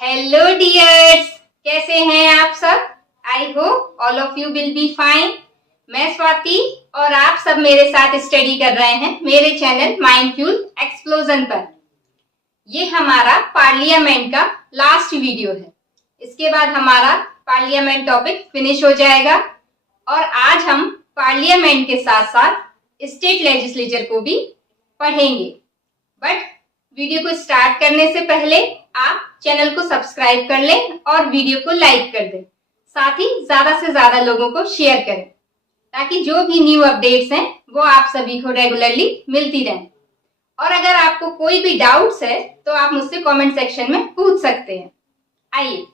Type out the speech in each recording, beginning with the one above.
Hello dears, कैसे हैं आप सब। I hope all of you will be fine. मैं स्वाति और आप सब मेरे साथ स्टडी कर रहे हैं मेरे चैनल माइंडफुल एक्सप्लोजन पर। ये हमारा पार्लियामेंट का लास्ट वीडियो है। इसके बाद हमारा पार्लियामेंट टॉपिक फिनिश हो जाएगा और आज हम पार्लियामेंट के साथ साथ स्टेट लेजिस्लेचर को भी पढ़ेंगे। बट वीडियो को स्टार्ट करने से पहले आप चैनल को सब्सक्राइब कर लें और वीडियो को लाइक कर दें। साथ ही ज्यादा से ज्यादा लोगों को शेयर करें ताकि जो भी न्यू अपडेट्स हैं वो आप सभी को रेगुलरली मिलती रहें। और अगर आपको कोई भी डाउट्स है तो आप मुझसे कमेंट सेक्शन में पूछ सकते हैं। आइए,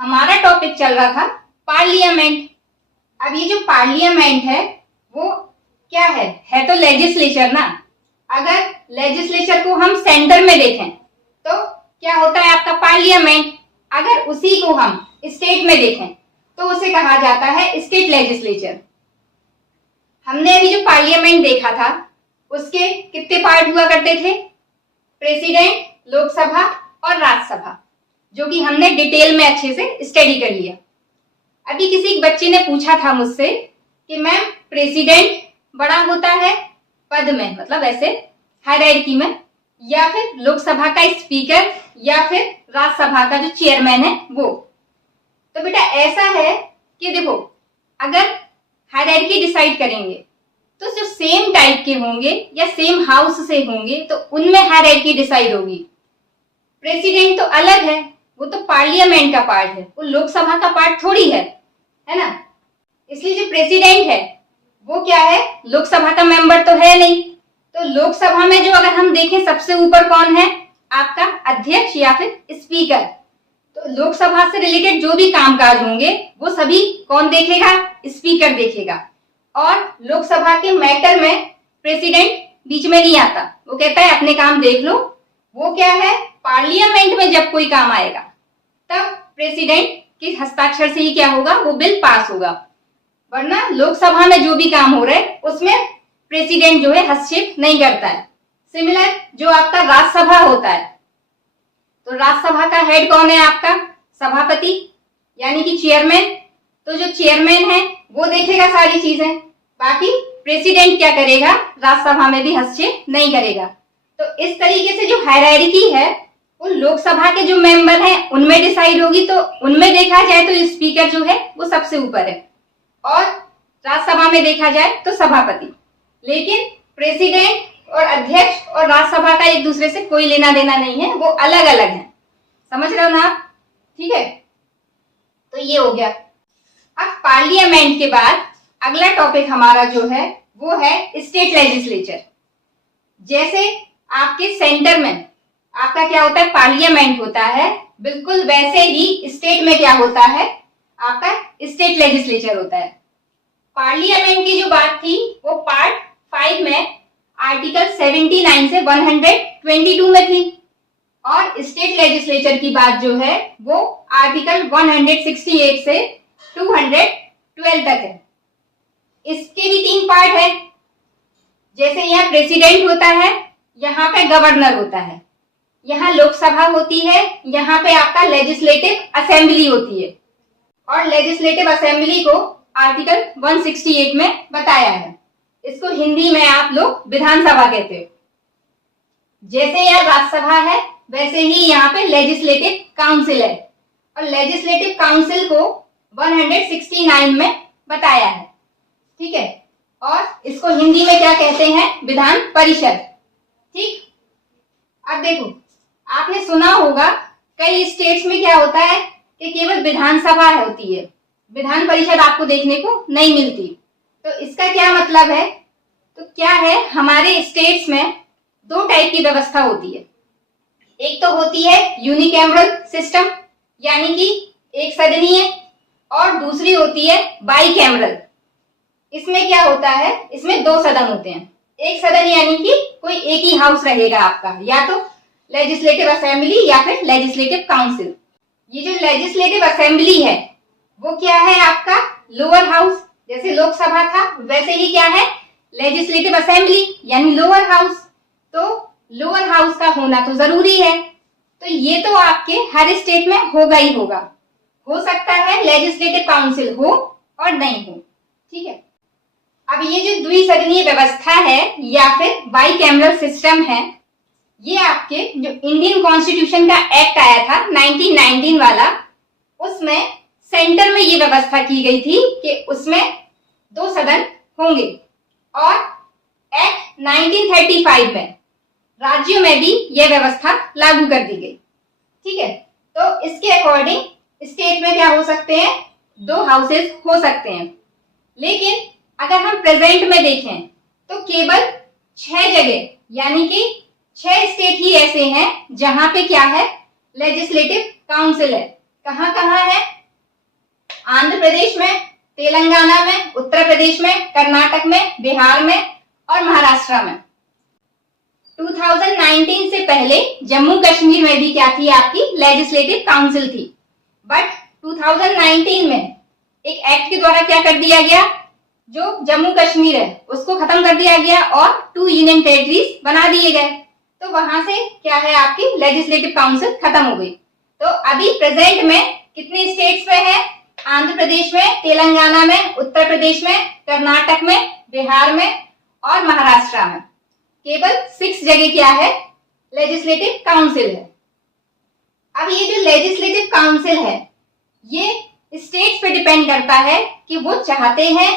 हमारा टॉपिक चल रहा था पार्लियामेंट। अब ये जो पार्लियामेंट है वो क्या है तो लेजिस्लेचर ना। अगर लेजिस्लेचर को हम सेंटर में देखें तो क्या होता है आपका पार्लियामेंट। अगर उसी को हम स्टेट में देखें तो उसे कहा जाता है स्टेट लेजिस्लेचर। हमने अभी जो पार्लियामेंट देखा था उसके कितने पार्ट हुआ करते थे, प्रेसिडेंट, लोकसभा और राज्यसभा, जो कि हमने डिटेल में अच्छे से स्टडी कर लिया। अभी किसी बच्चे ने पूछा था मुझसे कि मैम प्रेसिडेंट बड़ा होता है पद में, मतलब ऐसे हायरार्की में, या फिर लोकसभा का स्पीकर या फिर राज्यसभा का जो चेयरमैन है वो। तो बेटा ऐसा है कि देखो, अगर हायरार्की डिसाइड करेंगे तो जो सेम टाइप के होंगे या सेम हाउस से होंगे तो उनमें हायरार्की डिसाइड होगी। प्रेसिडेंट तो अलग है, वो तो पार्लियामेंट का पार्ट है, वो लोकसभा का पार्ट थोड़ी है ना। इसलिए जो प्रेसिडेंट है वो क्या है, लोकसभा का मेंबर तो है नहीं। तो लोकसभा में जो अगर हम देखें सबसे ऊपर कौन है, आपका अध्यक्ष या फिर स्पीकर। तो लोकसभा से रिलेटेड जो भी कामकाज होंगे वो सभी कौन देखेगा, स्पीकर देखेगा। और लोकसभा के मैटर में प्रेसिडेंट बीच में नहीं आता, वो कहता है अपने काम देख लो। वो क्या है, पार्लियामेंट में जब कोई काम आएगा तब प्रेसिडेंट के हस्ताक्षर से ही क्या होगा, वो बिल पास होगा। वरना लोकसभा में जो भी काम हो रहा है उसमें प्रेसिडेंट जो है हस्तक्षेप नहीं करता है। सिमिलर जो आपका राज्यसभा होता है, तो राज्यसभा का हेड कौन है, आपका सभापति यानी कि चेयरमैन। तो जो चेयरमैन है वो देखेगा सारी चीजें, बाकी प्रेसिडेंट क्या करेगा, राज्यसभा में भी हस्तक्षेप नहीं करेगा। तो इस तरीके से जो हायरार्की है वो लोकसभा के जो मेंबर हैं उनमें डिसाइड होगी। तो उनमें देखा जाए तो स्पीकर जो है वो सबसे ऊपर है और राज्यसभा में देखा जाए तो सभापति। लेकिन प्रेसिडेंट और अध्यक्ष और राज्यसभा का एक दूसरे से कोई लेना देना नहीं है, वो अलग अलग हैं। समझ रहे हो ना आप, ठीक है। तो ये हो गया। अब पार्लियामेंट के बाद अगला टॉपिक हमारा जो है वो है स्टेट लेजिस्लेचर। जैसे आपके सेंटर में आपका क्या होता है, पार्लियामेंट होता है, बिल्कुल वैसे ही स्टेट में क्या होता है, आपका स्टेट लेजिस्लेचर होता है। पार्लियामेंट की जो बात थी वो पार्ट 5 में आर्टिकल 79 से 122 में थी, और स्टेट लेजिस्लेचर की बात जो है वो आर्टिकल 168 से 212 तक है। इसके भी 3 पार्ट है। जैसे यहाँ प्रेसिडेंट होता है, यहाँ पे गवर्नर होता है, यहाँ लोकसभा होती है, यहाँ पे आपका लेजिस्लेटिव असेंबली होती है। और लेजिस्लेटिव असेंबली को आर्टिकल 168 में बताया है। इसको हिंदी में आप लोग विधानसभा कहते हो। जैसे यहाँ राज्यसभा है वैसे ही यहाँ पे लेजिस्लेटिव काउंसिल है, और लेजिस्लेटिव काउंसिल को 169 में बताया है, ठीक है। और इसको हिंदी में क्या कहते हैं, विधान परिषद, ठीक। अब देखो, आपने सुना होगा कई स्टेट्स में क्या होता है कि केवल विधानसभा होती है, विधान परिषद आपको देखने को नहीं मिलती। तो इसका क्या मतलब है, तो क्या है, हमारे स्टेट्स में 2 टाइप की व्यवस्था होती है। एक तो होती है यूनिकैमरल सिस्टम यानी कि एक सदनीय, और दूसरी होती है बाईकैमरल। इसमें क्या होता है, इसमें 2 सदन होते हैं। एक सदन यानी कि कोई एक ही हाउस रहेगा आपका, या तो लेजिस्लेटिव असेंबली या फिर लेजिस्लेटिव काउंसिल। ये जो लेजिस्लेटिव असेंबली है वो क्या है, आपका लोअर हाउस। जैसे लोकसभा था वैसे ही क्या है, लेजिस्लेटिव असेंबली यानी लोअर हाउस। तो लोअर हाउस का होना तो जरूरी है, तो ये तो आपके हर स्टेट में होगा ही होगा। हो सकता है लेजिस्लेटिव काउंसिल हो और नहीं हो, ठीक है। अब ये जो द्विसदनीय व्यवस्था है या फिर बाइकैमरल सिस्टम है, ये आपके जो इंडियन कॉन्स्टिट्यूशन का एक्ट आया था 1919 वाला, उसमें सेंटर में ये व्यवस्था की गई थी कि उसमें 2 सदन होंगे। और एक्ट 1935 में राज्यों में भी यह व्यवस्था लागू कर दी गई, ठीक है। तो इसके अकॉर्डिंग स्टेट में क्या हो सकते हैं, 2 हाउसेस हो सकते हैं। लेकिन अगर हम प्रेजेंट में देखें तो केवल 6 जगह यानी कि 6 स्टेट ही ऐसे हैं जहां पे क्या है, लेजिस्लेटिव काउंसिल है। कहां कहां है? आंध्र प्रदेश में, तेलंगाना में, उत्तर प्रदेश में, कर्नाटक में, बिहार में और महाराष्ट्र में। 2019 से पहले जम्मू कश्मीर में भी क्या थी, आपकी लेजिस्लेटिव काउंसिल थी। बट 2019 में एक एक्ट के द्वारा क्या कर दिया गया, जो जम्मू कश्मीर है उसको खत्म कर दिया गया और 2 यूनियन टेरिटरीज बना दिए गए। तो वहां से क्या है, आपकी लेजिस्लेटिव काउंसिल खत्म हो गई। तो अभी प्रेजेंट में कितने स्टेट्स में है? आंध्र प्रदेश में, तेलंगाना में, उत्तर प्रदेश में, कर्नाटक में, बिहार में और महाराष्ट्र में। केवल 6 जगह क्या है, लेजिस्लेटिव काउंसिल है। अब ये जो लेजिस्लेटिव काउंसिल है, ये स्टेट्स पे डिपेंड करता है कि वो चाहते हैं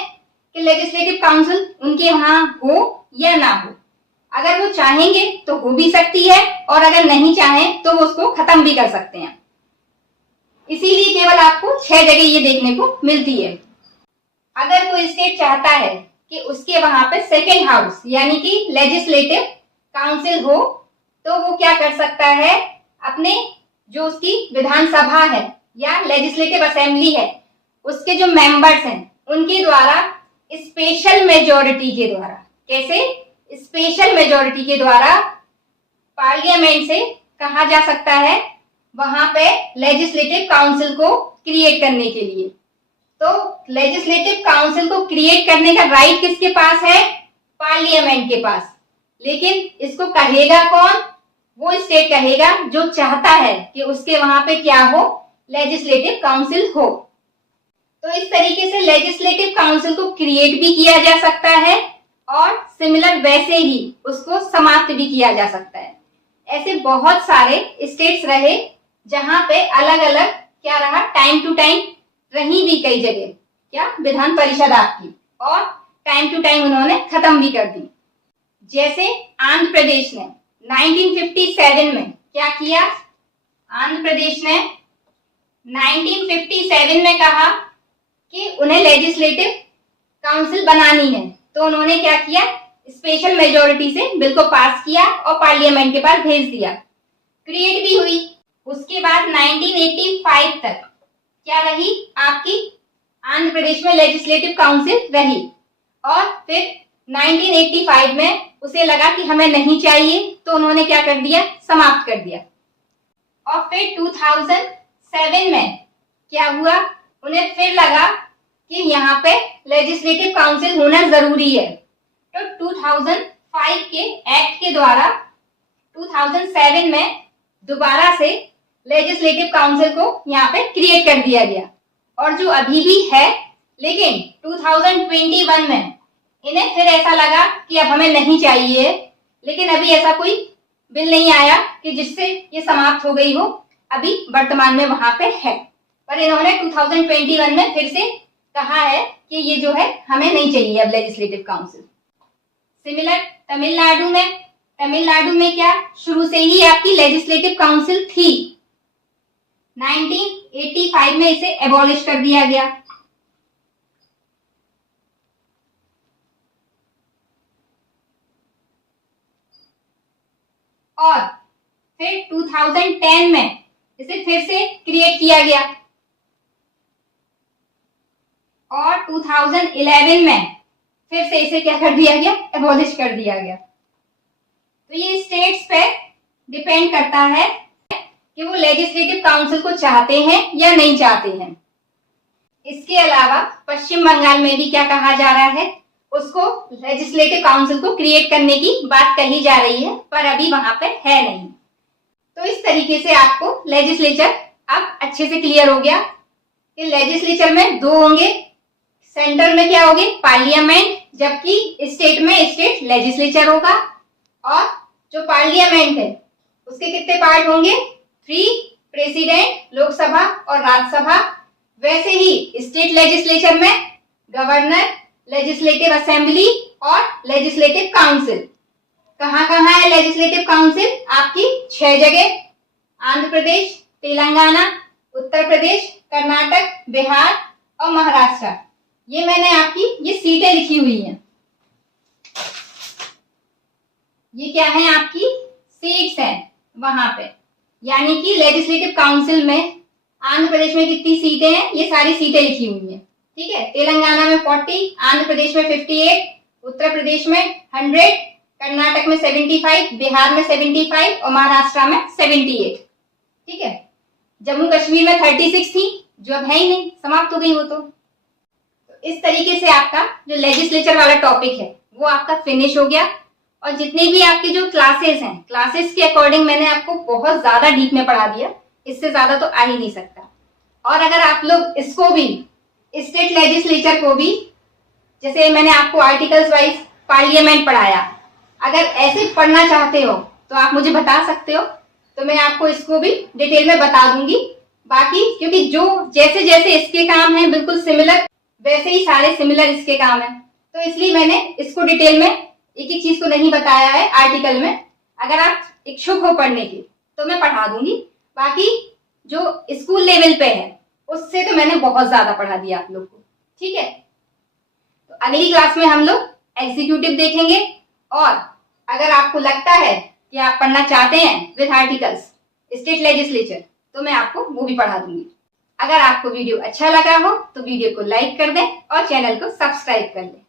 कि लेजिस्लेटिव काउंसिल उनके वहां हो या ना हो। अगर वो चाहेंगे तो हो भी सकती है और अगर नहीं चाहें तो वो उसको खत्म भी कर सकते हैं। इसीलिए केवल आपको 6 जगह ये देखने को मिलती है। अगर कोई स्टेट चाहता है कि उसके वहां पे सेकेंड हाउस यानी कि लेजिस्लेटिव काउंसिल हो, तो वो क्या कर सकता है, अपने जो उसकी विधानसभा है या लेजिस्लेटिव असेंबली है, उसके जो मेंबर्स हैं उनके द्वारा स्पेशल मेजोरिटी के द्वारा, कैसे, स्पेशल मेजोरिटी के द्वारा पार्लियामेंट से कहा जा सकता है वहां पे लेजिस्लेटिव काउंसिल को क्रिएट करने के लिए। तो लेजिस्लेटिव काउंसिल को क्रिएट करने का राइट किसके पास है? पार्लियामेंट के पास। लेकिन इसको कहेगा कौन? वो स्टेट कहेगा जो चाहता है कि उसके वहां पे क्या हो, लेजिस्लेटिव काउंसिल हो। तो इस तरीके से लेजिस्लेटिव काउंसिल को क्रिएट भी किया जा सकता है और सिमिलर वैसे ही उसको समाप्त भी किया जा सकता है। ऐसे बहुत सारे स्टेट्स रहे जहां पे अलग अलग क्या रहा, टाइम टू टाइम रही भी कई जगह क्या विधान परिषद आपकी, और टाइम टू टाइम उन्होंने खत्म भी कर दी। जैसे आंध्र प्रदेश ने 1957 में क्या किया, आंध्र प्रदेश ने 1957 में कहा कि उन्हें लेजिस्लेटिव काउंसिल बनानी है। तो उन्होंने क्या किया, स्पेशल मेजोरिटी से बिल को पास किया और पार्लियामेंट के पास भेज दिया, क्रिएट भी हुई। उसके बाद 1985 तक क्या रही, आपकी आंध्र प्रदेश में लेजिस्लेटिव काउंसिल रही। और फिर 1985 में उसे लगा कि हमें नहीं चाहिए, तो उन्होंने क्या कर दिया, समाप्त कर दिया। और फिर 2007 में क्या हुआ, उन्हें फिर लगा कि यहाँ पे लेजिस्लेटिव काउंसिल होना जरूरी है। तो 2005 के एक्ट के द्वारा 2007 में दोबारा से लेजिस्लेटिव काउंसिल को यहाँ पे क्रिएट कर दिया गया, और जो अभी भी है। लेकिन 2021 में इन्हें फिर ऐसा लगा कि अब हमें नहीं चाहिए, लेकिन अभी ऐसा कोई बिल नहीं आया कि जिससे ये समाप्त हो गई हो, अभी वर्तमान में वहां पे है। पर इन्होंने 2021 में फिर से कहा है कि ये जो है हमें नहीं चाहिए अब लेजिस्लेटिव काउंसिल। सिमिलर तमिलनाडु में क्या शुरू से ही आपकी लेजिस्लेटिव काउंसिल थी। 1985 में इसे एबॉलिश कर दिया गया। और फिर 2010 में इसे फिर से क्रिएट किया गया, और 2011 में फिर से इसे क्या कर दिया गया, एबॉलिश कर दिया गया। तो ये स्टेट्स पे डिपेंड करता है कि वो लेजिस्लेटिव काउंसिल को चाहते हैं या नहीं चाहते हैं। इसके अलावा पश्चिम बंगाल में भी क्या कहा जा रहा है, उसको लेजिस्लेटिव काउंसिल को क्रिएट करने की बात कही जा रही है, पर अभी वहां पे है नहीं। तो इस तरीके तरीके से आपको लेजिस्लेचर अब अच्छे से क्लियर हो गया कि लेजिस्लेचर में दो होंगे, सेंटर में क्या होगी, पार्लियामेंट, जबकि स्टेट में स्टेट लेजिस्लेचर होगा। और जो पार्लियामेंट है उसके कितने पार्ट होंगे, 3, प्रेसिडेंट, लोकसभा और राज्यसभा। वैसे ही स्टेट लेजिस्लेचर में गवर्नर, लेजिस्लेटिव असेंबली और लेजिस्लेटिव काउंसिल। कहाँ कहाँ है लेजिस्लेटिव काउंसिल, आपकी 6 जगह, आंध्र प्रदेश, तेलंगाना, उत्तर प्रदेश, कर्नाटक, बिहार और महाराष्ट्र। ये मैंने आपकी ये सीटें लिखी हुई हैं, ये क्या है आपकी सीट्स हैं वहां पे। यानी कि लेजिस्लेटिव काउंसिल में आंध्र प्रदेश में कितनी सीटें हैं, ये सारी सीटें लिखी हुई हैं, ठीक है। तेलंगाना में 40, आंध्र प्रदेश में 58, उत्तर प्रदेश में 100, कर्नाटक में 75, बिहार में 75 और महाराष्ट्र में 78, ठीक है। जम्मू कश्मीर में 36 थी, जो अब है ही नहीं, समाप्त हो गई वो तो इस तरीके से आपका जो लेजिस्लेचर वाला टॉपिक है वो आपका फिनिश हो गया। और जितने भी आपकी जो क्लासेस हैं, क्लासेस के अकॉर्डिंग मैंने आपको बहुत ज्यादा डीप में पढ़ा दिया, इससे ज्यादा तो आ ही नहीं सकता। और अगर आप लोग इसको भी, स्टेट लेजिस्लेचर को भी, जैसे मैंने आपको आर्टिकल्स वाइज पार्लियामेंट पढ़ाया, अगर ऐसे पढ़ना चाहते हो तो आप मुझे बता सकते हो, तो मैं आपको इसको भी डिटेल में बता दूंगी। बाकी क्योंकि जो जैसे जैसे इसके काम है बिल्कुल सिमिलर, वैसे ही सारे सिमिलर इसके काम है, तो इसलिए मैंने इसको डिटेल में एक एक चीज को नहीं बताया है आर्टिकल में। अगर आप इच्छुक हो पढ़ने की तो मैं पढ़ा दूंगी। बाकी जो स्कूल लेवल पे है उससे तो मैंने बहुत ज्यादा पढ़ा दिया आप लोग को, ठीक है। तो अगली क्लास में हम लोग एग्जीक्यूटिव देखेंगे। और अगर आपको लगता है कि आप पढ़ना चाहते हैं विद आर्टिकल्स स्टेट लेजिस्लेचर, तो मैं आपको वो भी पढ़ा दूंगी। अगर आपको वीडियो अच्छा लगा हो तो वीडियो को लाइक कर दें और चैनल को सब्सक्राइब कर लें।